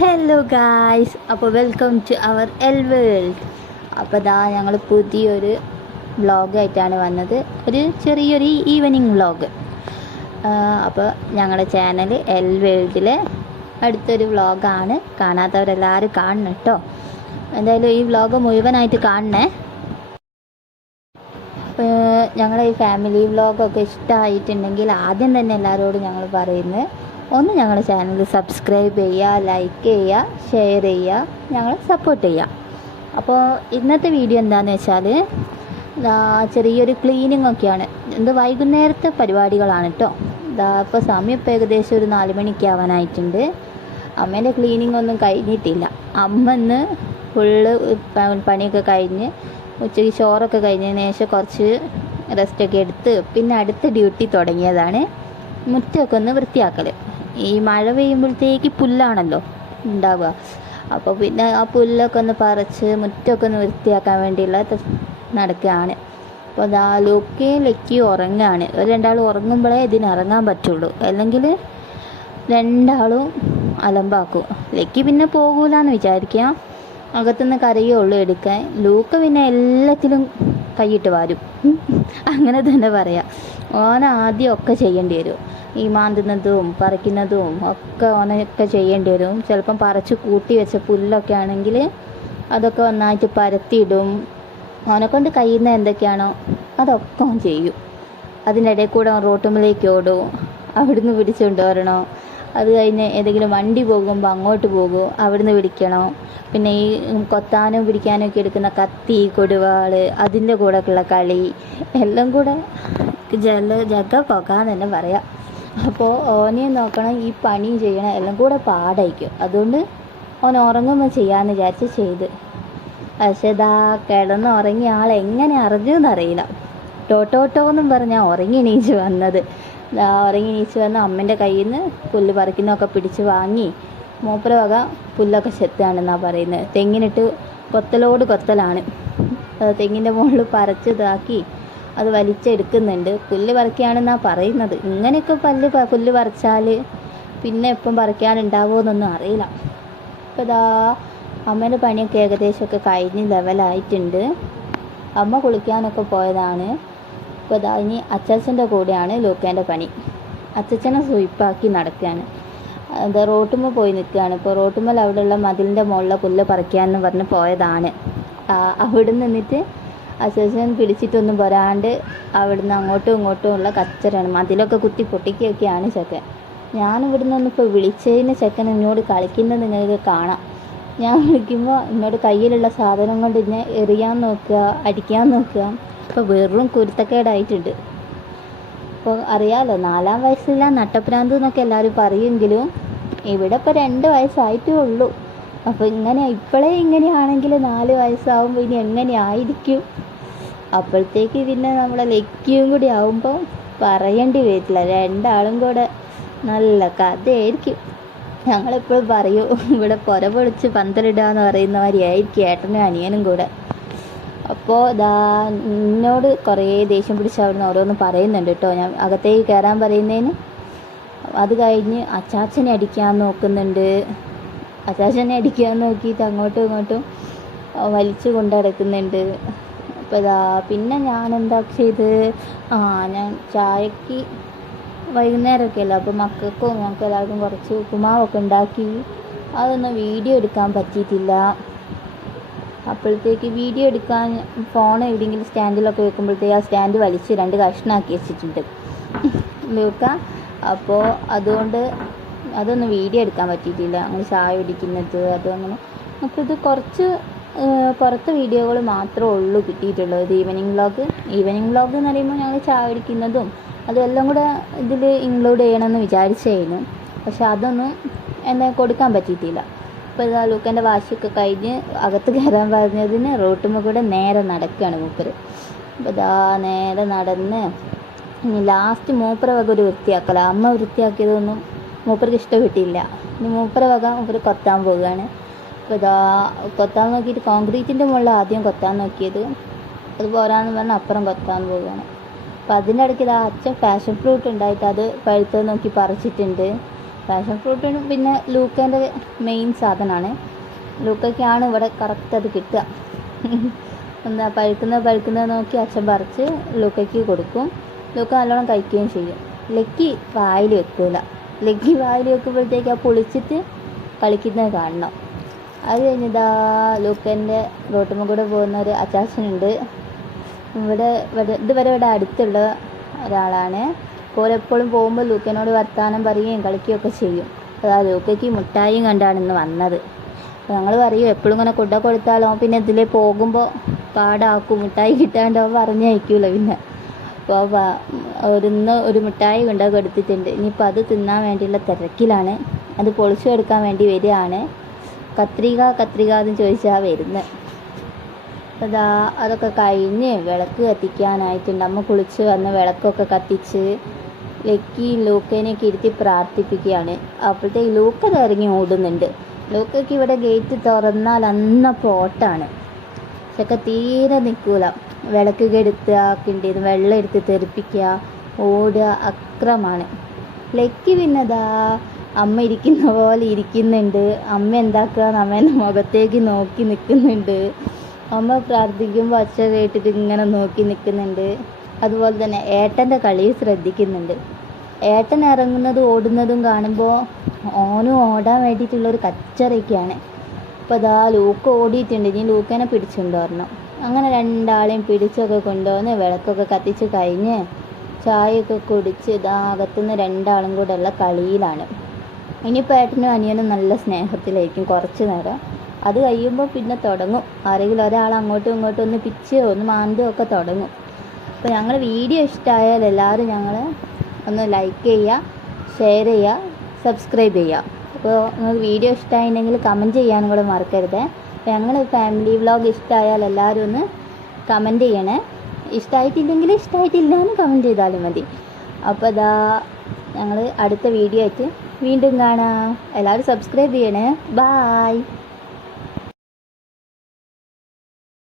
Hello guys, അപ്പോൾ welcome to our L world. അപ്പോൾ ഞങ്ങൾ പുതിയൊരു വ്ളോഗായിട്ടാണ് വന്നത്, ഒരു ചെറിയൊരു ഈവനിങ് വ്ളോഗ്. അപ്പോൾ ഞങ്ങളുടെ ചാനൽ എൽ വേൾഡിലെ അടുത്തൊരു വ്ളോഗാണ്. കാണാത്തവരെല്ലാവരും കാണണം കേട്ടോ. എന്തായാലും ഈ വ്ളോഗ് മുഴുവനായിട്ട് കാണണേ. ഞങ്ങളുടെ ഈ ഫാമിലി വ്ളോഗൊക്കെ ഇഷ്ടമായിട്ടുണ്ടെങ്കിൽ ആദ്യം തന്നെ എല്ലാവരോടും ഞങ്ങൾ പറയുന്നത്, ഒന്ന് ഞങ്ങളുടെ ചാനൽ സബ്സ്ക്രൈബ് ചെയ്യുക, ലൈക്ക് ചെയ്യുക, ഷെയർ ചെയ്യുക, ഞങ്ങളെ സപ്പോർട്ട് ചെയ്യുക. അപ്പോൾ ഇന്നത്തെ വീഡിയോ എന്താണെന്ന് വെച്ചാൽ ചെറിയൊരു ക്ലീനിങ് ഒക്കെയാണ്. വൈകുന്നേരത്തെ പരിപാടികളാണ് കേട്ടോ. ഇപ്പോൾ സമയം ഇപ്പോൾ ഏകദേശം ഒരു 4 മണിക്ക് ആവാനായിട്ടുണ്ട്. അമ്മേൻ്റെ ക്ലീനിങ് ഒന്നും കഴിഞ്ഞിട്ടില്ല. അമ്മ ഇന്ന് ഫുള്ള് പണിയൊക്കെ കഴിഞ്ഞ് ഉച്ചയ്ക്ക് ചോറൊക്കെ കഴിഞ്ഞതിന് ശേഷം കുറച്ച് റെസ്റ്റൊക്കെ എടുത്ത് പിന്നെ അടുത്ത ഡ്യൂട്ടി തുടങ്ങിയതാണ് മുറ്റമൊക്കെ ഒന്ന് വൃത്തിയാക്കൽ. ഈ മഴ പെയ്യുമ്പോഴത്തേക്ക് പുല്ലാണല്ലോ ഉണ്ടാവുക. അപ്പോൾ പിന്നെ ആ പുല്ലൊക്കെ ഒന്ന് പറിച്ച് മുറ്റമൊക്കെ ഒന്ന് വൃത്തിയാക്കാൻ വേണ്ടിയുള്ള നടക്കുകയാണ്. അപ്പോൾ ലൂക്കയും ലക്കിയും ഉറങ്ങുകയാണ്. രണ്ടാളും ഉറങ്ങുമ്പോഴേ ഇതിനിറങ്ങാൻ പറ്റുള്ളൂ, അല്ലെങ്കിൽ രണ്ടാളും അലമ്പാക്കും. ലക്കി പിന്നെ പോകൂലെന്ന് വിചാരിക്കാം, അകത്തുനിന്ന് കരയുള്ളൂ എടുക്കാൻ. ലൂക്ക പിന്നെ എല്ലാത്തിലും കൈയിട്ട് വാരും, അങ്ങനെ തന്നെ പറയാം. ഓന ആദ്യം ഒക്കെ ചെയ്യേണ്ടി വരും. ഈ മാന്തുന്നതും പറിക്കുന്നതും ഒക്കെ ഓനൊക്കെ ചെയ്യേണ്ടി വരും. ചിലപ്പം പറിച്ച് കൂട്ടി വെച്ച പുല്ലൊക്കെ ആണെങ്കിൽ അതൊക്കെ നന്നായിട്ട് പരത്തിയിടും. ഓനെക്കൊണ്ട് കഴിയുന്ന എന്തൊക്കെയാണോ അതൊക്കെ ഓൻ ചെയ്യും. അതിൻ്റെ ഇടയിൽ കൂടെ റോട്ടുമ്പിലേക്ക് ഓടും, അവിടുന്ന് പിടിച്ചുകൊണ്ട് വരണോ. അത് കഴിഞ്ഞ് ഏതെങ്കിലും വണ്ടി പോകുമ്പോൾ അങ്ങോട്ട് പോകും, അവിടുന്ന് പിടിക്കണോ. പിന്നെ ഈ കൊത്താനും പിടിക്കാനും ഒക്കെ എടുക്കുന്ന കത്തി, കൊടുവാൾ, അതിൻ്റെ കൂടെയൊക്കെയുള്ള കളി എല്ലാം കൂടെ ജഗ പോകാന്ന് തന്നെ പറയാം. അപ്പോൾ ഓനെ നോക്കണം, ഈ പണിയും ചെയ്യണം, എല്ലാം കൂടെ പാടായിരിക്കും. അതുകൊണ്ട് ഓൻ ഉറങ്ങുമ്പോൾ ചെയ്യാമെന്ന് വിചാരിച്ച് ചെയ്ത്. പക്ഷേ കിടന്ന് ഉറങ്ങിയ ആൾ എങ്ങനെ അറിഞ്ഞു എന്നറിയില്ല. ടോട്ടോട്ടോന്നും പറഞ്ഞാൽ ഉറങ്ങി എണീച്ച് വന്നത്. ഉറങ്ങി എണീച്ച് വന്ന് അമ്മൻ്റെ കയ്യിൽ നിന്ന് പുല്ല് പറിക്കുന്നതൊക്കെ പിടിച്ച് വാങ്ങി മൂപ്പര വക പുല്ലൊക്കെ ചെത്തുകയാണെന്നാണ് പറയുന്നത്. തെങ്ങിനിട്ട് കൊത്തലോട് കൊത്തലാണ്. തെങ്ങിൻ്റെ മുകളിൽ പറിച്ച് ഇതാക്കി അത് വലിച്ചെടുക്കുന്നുണ്ട്. പുല്ല് പറിക്കുകയാണെന്നാണ് പറയുന്നത്. ഇങ്ങനെയൊക്കെ പുല്ല് പറിച്ചാൽ പിന്നെ എപ്പം പറിക്കാനുണ്ടാവുമോ എന്നൊന്നും അറിയില്ല. ഇപ്പോൾ അമ്മേൻ്റെ പണിയൊക്കെ ഏകദേശമൊക്കെ കഴിഞ്ഞ് ലെവലായിട്ടുണ്ട്. അമ്മ കുളിക്കാനൊക്കെ പോയതാണ്. ഇപ്പോൾ ഇനി അച്ചാച്ചൻ്റെ കൂടെയാണ് ലൂക്കേൻ്റെ പണി. അച്ചച്ചനെ സ്വീപ്പാക്കി നടക്കുകയാണ്. റോട്ടുമ്മ പോയി നിൽക്കുകയാണ്. ഇപ്പോൾ റോട്ടുമ്മൽ അവിടെയുള്ള മതിലിൻ്റെ മുകളിലെ പുല്ല് പറിക്കാമെന്ന് പറഞ്ഞ് പോയതാണ്. അവിടെ നിന്നിട്ട് അച്ചാച്ചൻ പിടിച്ചിട്ടൊന്നും പോരാണ്ട് അവിടുന്ന് അങ്ങോട്ടും ഇങ്ങോട്ടും ഉള്ള കച്ചറാണ്. മതിലൊക്കെ കുത്തി പൊട്ടിക്കുകയൊക്കെയാണ് ചെക്കൻ. ഞാനിവിടുന്ന് ഒന്നിപ്പോൾ വിളിച്ചതിന് ചെക്കൻ എന്നോട് കളിക്കുന്നത് നിങ്ങൾക്ക് കാണാം. ഞാൻ വിളിക്കുമ്പോൾ എന്നോട് കയ്യിലുള്ള സാധനം കൊണ്ട് എന്നെ എറിയാൻ നോക്കുക, അടിക്കാൻ നോക്കുക. ഇപ്പോൾ വെറും കുരുത്തക്കേടായിട്ടുണ്ട്. ഇപ്പോൾ അറിയാമല്ലോ, 4-ാം വയസ്സില്ല നട്ടപ്രാന്ത് എന്നൊക്കെ എല്ലാവരും പറയുമെങ്കിലും ഇവിടെ ഇപ്പോൾ 2 വയസ്സായിട്ടേ ഉള്ളൂ. അപ്പോൾ ഇപ്പോഴേ ഇങ്ങനെയാണെങ്കിൽ 4 വയസ്സാകുമ്പോൾ ഇനി എങ്ങനെയായിരിക്കും? അപ്പോഴത്തേക്ക് പിന്നെ നമ്മളെ ലക്കിയും കൂടി ആകുമ്പോൾ പറയേണ്ടി വരില്ല. രണ്ടാളും കൂടെ നല്ല കഥയായിരിക്കും. ഞങ്ങളെപ്പോഴും പറയും, ഇവിടെ പുര പൊളിച്ച് പന്തലിടുക എന്ന് പറയുന്ന മാതിരിയായിരിക്കും ഏട്ടനും അനിയനും കൂടെ. അപ്പോൾ എന്നോട് കുറേ ദേഷ്യം പിടിച്ച് അവിടുന്ന് ഓരോന്ന് പറയുന്നുണ്ട് കേട്ടോ, ഞാൻ അകത്തേക്ക് കയറാൻ പറയുന്നതിന്. അത് കഴിഞ്ഞ് അച്ചാച്ചനെ അടിക്കാൻ നോക്കുന്നുണ്ട്. അച്ചാച്ചനെ അടിക്കാൻ നോക്കിയിട്ട് അങ്ങോട്ടും ഇങ്ങോട്ടും വലിച്ചു കൊണ്ടടക്കുന്നുണ്ട്. അപ്പോൾ പിന്നെ ഞാൻ എന്താ ചെയ്ത്, ഞാൻ ചായക്ക് വൈകുന്നേരമൊക്കെ അല്ല, അപ്പോൾ മക്കൾക്കും ഞങ്ങൾക്ക് എല്ലാവർക്കും കുറച്ച് ഉപ്പുമാവൊക്കെ ഉണ്ടാക്കി. അതൊന്നും വീഡിയോ എടുക്കാൻ പറ്റിയിട്ടില്ല. അപ്പോഴത്തേക്ക് വീഡിയോ എടുക്കാൻ ഫോൺ എവിടെയെങ്കിലും സ്റ്റാൻഡിലൊക്കെ വെക്കുമ്പോഴത്തേക്ക് ആ സ്റ്റാൻഡ് വലിച്ച് 2 കഷ്ണമാക്കി വെച്ചിട്ടുണ്ട് ലൂക്ക. അപ്പോൾ അതുകൊണ്ട് അതൊന്നും വീഡിയോ എടുക്കാൻ പറ്റിയിട്ടില്ല. ഞങ്ങൾ ചായ കുടിക്കുന്നത് അതങ്ങനെ. അപ്പോൾ ഇത് പുറത്ത് വീഡിയോകൾ മാത്രമേ ഉള്ളൂ കിട്ടിയിട്ടുള്ളൂ. ഇത് ഈവനിങ് വ്ളോഗ് എന്ന് പറയുമ്പോൾ ഞങ്ങൾ ചായ കുടിക്കുന്നതും അതെല്ലാം കൂടെ ഇതിൽ ഇൻക്ലൂഡ് ചെയ്യണമെന്ന് വിചാരിച്ചായിരുന്നു. പക്ഷെ അതൊന്നും എന്നെ കൊടുക്കാൻ പറ്റിയിട്ടില്ല. അപ്പോൾ ലൂക്കൻ്റെ വാശിയൊക്കെ കഴിഞ്ഞ് അകത്ത് കയറാൻ പറഞ്ഞതിന് റോട്ടുമ്മ കൂടെ നേരെ നടക്കുകയാണ് മൂപ്പര്. അപ്പോൾ നേരെ നടന്ന് ഇനി ലാസ്റ്റ് മൂപ്പര വക ഒരു വൃത്തിയാക്കല. അമ്മ വൃത്തിയാക്കിയതൊന്നും മൂപ്പർക്ക് ഇഷ്ടപ്പെട്ടില്ല. ഇനി മൂപ്പര വക മൂപ്പര് കൊത്താൻ പോവുകയാണ്. അപ്പോൾ കൊത്താൻ നോക്കിയിട്ട് കോൺക്രീറ്റിൻ്റെ മുകളിൽ ആദ്യം കൊത്താൻ നോക്കിയത്, അത് പോരാന്ന് പറഞ്ഞാൽ അപ്പുറം കൊത്താൻ പോവുകയാണ്. അപ്പോൾ അതിൻ്റെ ഇടയ്ക്ക് അച്ഛൻ പാഷൻ ഫ്രൂട്ട് ഉണ്ടായിട്ട് അത് പഴുത്തത് നോക്കി പറിച്ചിട്ടുണ്ട്. പാഷൻ ഫ്രൂട്ടിനും പിന്നെ ലൂക്കേൻ്റെ മെയിൻ സാധനമാണ്. ലൂക്കയ്ക്കാണ് ഇവിടെ കറക്റ്റ് അത് കിട്ടുക. എന്താ പഴുക്കുന്നത് നോക്കി അച്ഛൻ പറിച്ച് ലൂക്കയ്ക്ക് കൊടുക്കും. ലൂക്ക നല്ലോണം കഴിക്കുകയും ചെയ്യും. ലക്കി വായിൽ വെക്കില്ല. ലക്കി വായിൽ വെക്കുമ്പോഴത്തേക്ക് ആ പൊളിച്ചിട്ട് കളിക്കുന്നത് കാണണം. അത് കഴിഞ്ഞിതാ ലൂക്കൻ്റെ റോട്ടുമ്മ കൂടെ പോകുന്ന ഒരു അച്ചാച്ചനുണ്ട്. ഇതുവരെ ഇവിടെ അടുത്തുള്ള ഒരാളാണ്. ഓരെപ്പോഴും പോകുമ്പോൾ ലൂക്കനോട് വർത്താനം പറയുകയും കളിക്കുകയൊക്കെ ചെയ്യും. അപ്പോൾ ആ ലൂക്കയ്ക്ക് മുട്ടായും കണ്ടാണ് ഇന്ന് വന്നത്. അപ്പോൾ ഞങ്ങൾ പറയും എപ്പോഴും ഇങ്ങനെ കൊണ്ട കൊടുത്താലോ പിന്നെ ഇതിലേ പോകുമ്പോൾ പാടാക്കും, മുട്ടായി കിട്ടാണ്ടാവും പറഞ്ഞയക്കൂല. പിന്നെ അപ്പോൾ ഇന്ന് ഒരു മുട്ടായി കൊണ്ടൊക്കെ കൊടുത്തിട്ടുണ്ട്. ഇനിയിപ്പോൾ അത് തിന്നാൻ വേണ്ടിയുള്ള തിരക്കിലാണ്. അത് പൊളിച്ചെടുക്കാൻ വേണ്ടി വരികയാണ്. കത്രിക എന്ന് ചോദിച്ചാൽ വരുന്നത്. അതാ അതൊക്കെ കഴിഞ്ഞ് വിളക്ക് കത്തിക്കാനായിട്ടുണ്ട്. അമ്മ കുളിച്ച് വന്ന് വിളക്കൊക്കെ കത്തിച്ച് ലക്കി ലൂക്കേനെയൊക്കെ ഇരുത്തി പ്രാർത്ഥിപ്പിക്കുകയാണ്. അപ്പോഴത്തേക്ക് ലൂക്ക ഇറങ്ങി ഓടുന്നുണ്ട്. ലൂക്കയ്ക്ക് ഇവിടെ ഗേറ്റ് തുറന്നാൽ ഓട്ടാണ്. പക്ഷെ തീരെ നിൽക്കൂല. വിളക്ക് കെടുത്താക്കിണ്ടിരുന്ന് വെള്ളം എടുത്ത് തെറിപ്പിക്കുക, ഓടുക, അക്രമാണ്. ലക്കി പിന്നെതാ അമ്മ ഇരിക്കുന്ന പോലെ ഇരിക്കുന്നുണ്ട്. അമ്മ എന്താക്കുക അമ്മേൻ്റെ മുഖത്തേക്ക് നോക്കി നിൽക്കുന്നുണ്ട്. അമ്മ പ്രാർത്ഥിക്കുമ്പോൾ അച്ഛ കേട്ടിട്ട് ഇങ്ങനെ നോക്കി നിൽക്കുന്നുണ്ട്. അതുപോലെ തന്നെ ഏട്ടൻ്റെ കളി ശ്രദ്ധിക്കുന്നുണ്ട്. ഏട്ടൻ ഇറങ്ങുന്നതും ഓടുന്നതും കാണുമ്പോൾ ഓനും ഓടാൻ വേണ്ടിയിട്ടുള്ളൊരു കച്ചറയൊക്കെയാണ്. അപ്പോൾ അതാ ലൂക്ക ഓടിയിട്ടുണ്ട്. ഇനി ലൂക്കേനെ പിടിച്ചുകൊണ്ട് വരണം. അങ്ങനെ രണ്ടാളെയും പിടിച്ചൊക്കെ കൊണ്ടുവന്ന് വിളക്കൊക്കെ കത്തിച്ച് കഴിഞ്ഞ് ചായയൊക്കെ കുടിച്ച് ഇതാ അകത്തുനിന്ന് രണ്ടാളും കൂടെ ഉള്ള കളിയിലാണ്. ഇനിയിപ്പോൾ ഏട്ടനും അനിയനും നല്ല സ്നേഹത്തിലായിരിക്കും കുറച്ച് നേരം. അത് കഴിയുമ്പോൾ പിന്നെ തുടങ്ങും. ആരെങ്കിലും ഒരാൾ അങ്ങോട്ടും ഇങ്ങോട്ടും ഒന്ന് പിച്ചോ ഒന്ന് മാന്തോ ഒക്കെ തുടങ്ങും. അപ്പോൾ ഞങ്ങൾ വീഡിയോ ഇഷ്ടമായാൽ എല്ലാവരും ഞങ്ങൾ ഒന്ന് ലൈക്ക് ചെയ്യുക, ഷെയർ ചെയ്യുക, സബ്സ്ക്രൈബ് ചെയ്യുക. അപ്പോൾ നിങ്ങൾക്ക് വീഡിയോ ഇഷ്ടമായിട്ടുണ്ടെങ്കിൽ കമൻറ്റ് ചെയ്യാനും കൂടെ മറക്കരുത്. ഞങ്ങൾ ഫാമിലി വ്ളോഗ് ഇഷ്ടമായാൽ എല്ലാവരും ഒന്ന് കമൻറ്റ് ചെയ്യണേ. ഇഷ്ടമായിട്ടില്ലെങ്കിൽ ഇഷ്ടമായിട്ടില്ല എന്ന് കമൻറ്റ് ചെയ്താലും മതി. അപ്പോൾ അതാ ഞങ്ങൾ അടുത്ത വീഡിയോ ആയിട്ട് വീണ്ടും കാണാം. എല്ലാവരും സബ്സ്ക്രൈബ് ചെയ്യണേ. ബായ്.